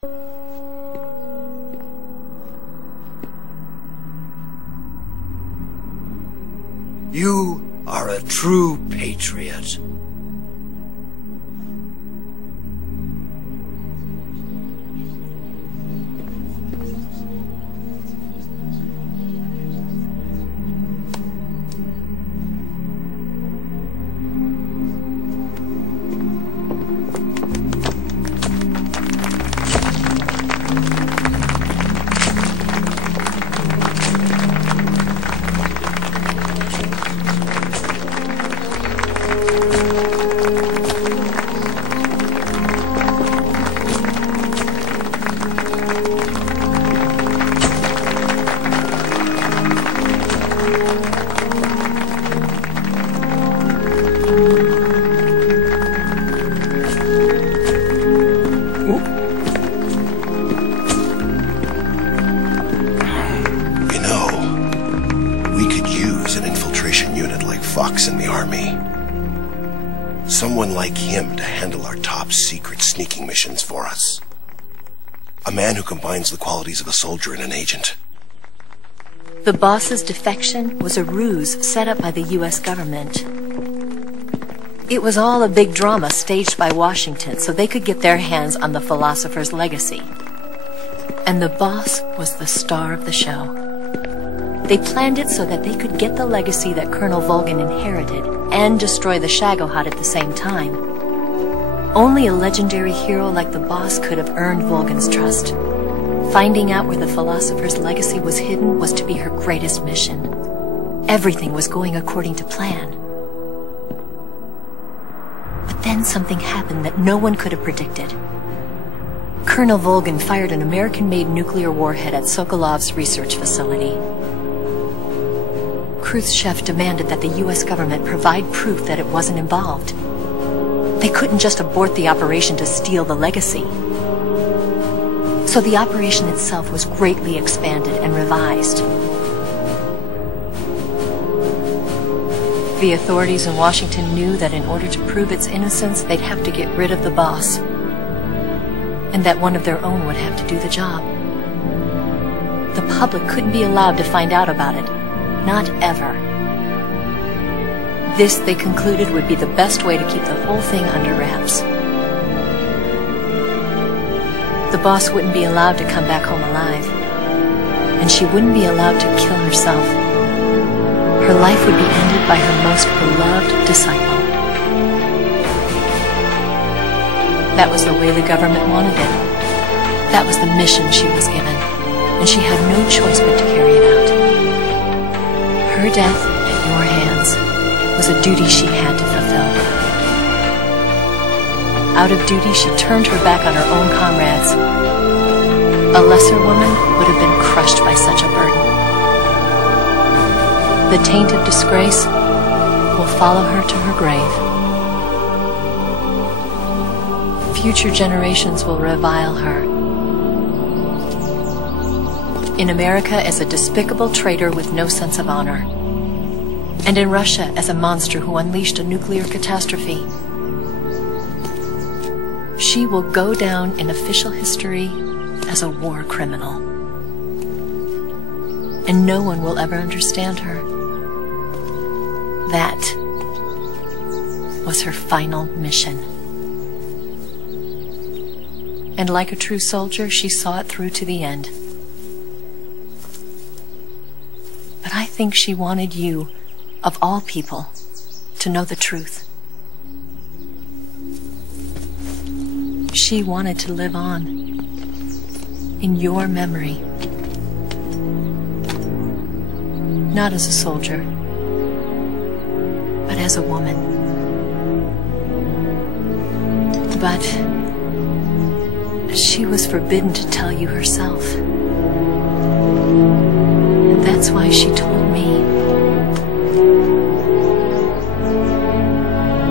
You are a true patriot. Someone like him to handle our top secret sneaking missions for us. A man who combines the qualities of a soldier and an agent. The boss's defection was a ruse set up by the U.S. government. It was all a big drama staged by Washington so they could get their hands on the philosopher's legacy. And the boss was the star of the show. They planned it so that they could get the legacy that Colonel Volgin inherited and destroy the Shagohod at the same time. Only a legendary hero like the boss could have earned Volgin's trust. Finding out where the philosopher's legacy was hidden was to be her greatest mission. Everything was going according to plan. But then something happened that no one could have predicted. Colonel Volgin fired an American-made nuclear warhead at Sokolov's research facility. Khrushchev demanded that the U.S. government provide proof that it wasn't involved. They couldn't just abort the operation to steal the legacy. So the operation itself was greatly expanded and revised. The authorities in Washington knew that in order to prove its innocence, they'd have to get rid of the boss, and that one of their own would have to do the job. The public couldn't be allowed to find out about it. Not ever. This, they concluded, would be the best way to keep the whole thing under wraps. The boss wouldn't be allowed to come back home alive, and she wouldn't be allowed to kill herself. Her life would be ended by her most beloved disciple. That was the way the government wanted it. That was the mission she was given, and she had no choice but to carry it out. Her death at your hands was a duty she had to fulfill. Out of duty, she turned her back on her own comrades. A lesser woman would have been crushed by such a burden. The taint of disgrace will follow her to her grave. Future generations will revile her. In America as a despicable traitor with no sense of honor. And in Russia as a monster who unleashed a nuclear catastrophe. She will go down in official history as a war criminal. And no one will ever understand her. That was her final mission. And like a true soldier, she saw it through to the end. But I think she wanted you, of all people, to know the truth. She wanted to live on in your memory. Not as a soldier, but as a woman. But she was forbidden to tell you herself. And that's why she told me.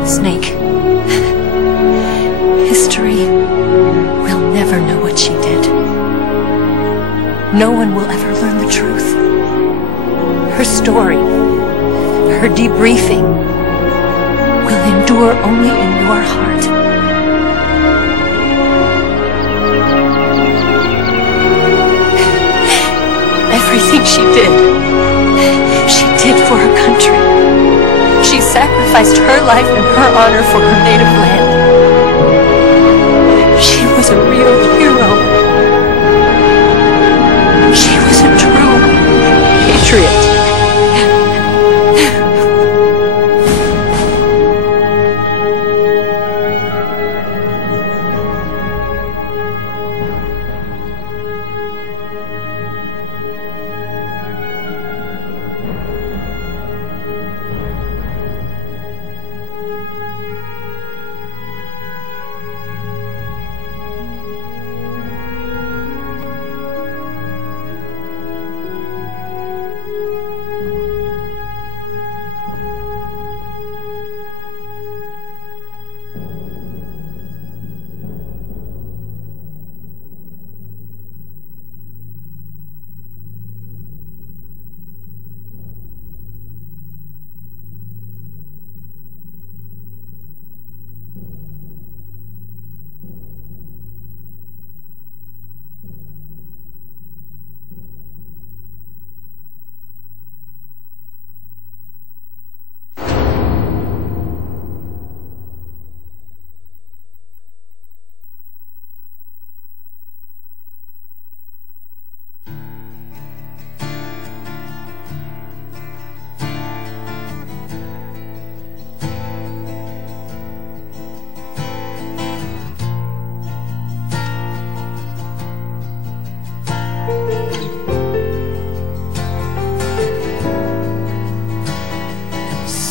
Snake, history will never know what she did. No one will ever learn the truth. Her story, her debriefing, will endure only in your heart. everything she did for her country. She sacrificed her life and her honor for her native land. She was a real hero. She was a true patriot.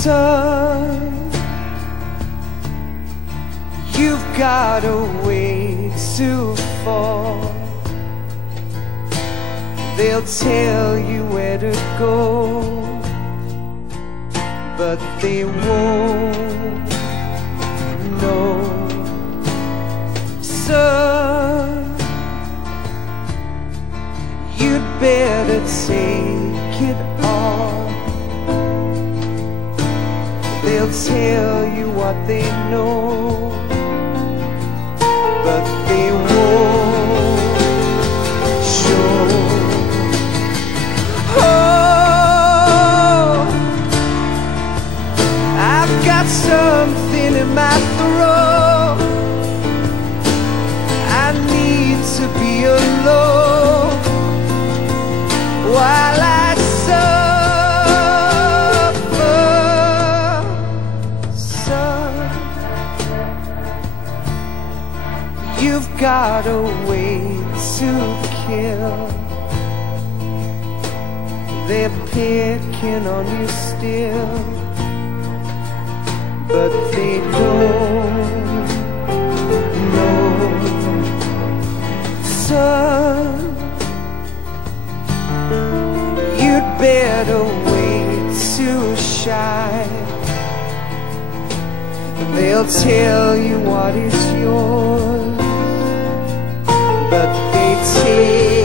Son, you've got a way to fall. They'll tell you where to go, but they won't know. Son, you'd better take it off. They'll tell you what they know, but they won't show. Oh, I've got something in my throat. I need to be alone while I you've got a way to kill. They're picking on you still, but they don't know. Son, you'd better wait to shine. They'll tell you what is yours, but they take